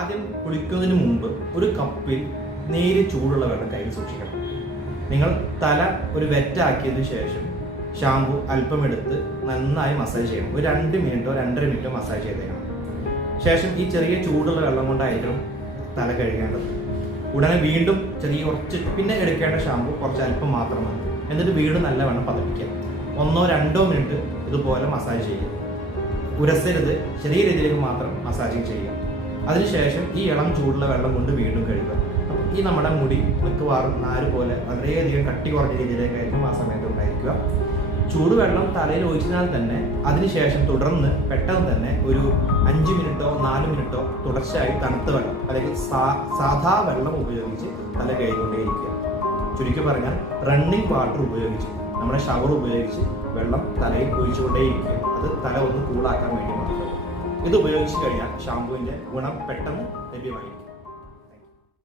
ആദ്യം കുളിക്കുന്നതിന് മുമ്പ് ഒരു കപ്പിൽ നേരിയ ചൂടുള്ള വെള്ളം കയ്യിൽ സൂക്ഷിക്കണം. നിങ്ങൾ തല ഒരു വെറ്റാക്കിയതിനു ശേഷം ഷാമ്പു അല്പം എടുത്ത് നന്നായി മസാജ് ചെയ്യണം. ഒരു 2 മിനിറ്റോ 2.5 മിനിറ്റോ മസാജ് ചെയ്തേക്കണം. ശേഷം ഈ ചെറിയ ചൂടുള്ള വെള്ളം കൊണ്ടായിരിക്കണം തല കഴുകേണ്ടത്. ഉടനെ വീണ്ടും കുറച്ച് പിന്നെ എടുക്കേണ്ട ഷാമ്പു കുറച്ച് അല്പം മാത്രം മതി. എന്നിട്ട് വീണ്ടും നല്ലവണ്ണം പതപ്പിക്കുക. 1-2 മിനിറ്റ് ഇതുപോലെ മസാജ് ചെയ്യുക. ഉരസരുത്, ചെറിയ രീതിയിലേക്ക് മാത്രം മസാജിങ് ചെയ്യുക. അതിനുശേഷം ഈ ഇളം ചൂടുള്ള വെള്ളം കൊണ്ട് വീണ്ടും കഴുകുക. അപ്പം ഈ നമ്മുടെ മുടി മിക്കവാറും നാര് പോലെ വളരെയധികം കട്ടി കുറഞ്ഞ രീതിയിലേക്കായിരിക്കും ആ സമയത്ത് ഉണ്ടായിരിക്കുക. ചൂടുവെള്ളം തലയിൽ ഒഴിച്ചാൽ തന്നെ അതിനുശേഷം തുടർന്ന് പെട്ടെന്ന് തന്നെ ഒരു 5 മിനിറ്റോ 4 മിനിറ്റോ തുടർച്ചയായി തണുത്ത വെള്ളം അല്ലെങ്കിൽ സാധാ വെള്ളം ഉപയോഗിച്ച് തല കഴുകിക്കൊണ്ടേയിരിക്കുക. ചുരുക്കി പറഞ്ഞാൽ റണ്ണിങ് വാട്ടർ ഉപയോഗിച്ച് നമ്മുടെ ഷവർ ഉപയോഗിച്ച് വെള്ളം തലയിൽ ഒഴിച്ചുകൊണ്ടേയിരിക്കുക. അത് തല ഒന്ന് കൂളാക്കാൻ വേണ്ടി മാത്രം. ഇത് ഉപയോഗിച്ച് കഴിഞ്ഞാൽ ഷാമ്പുവിൻ്റെ ഗുണം പെട്ടെന്ന് ലഭ്യമായിരിക്കും.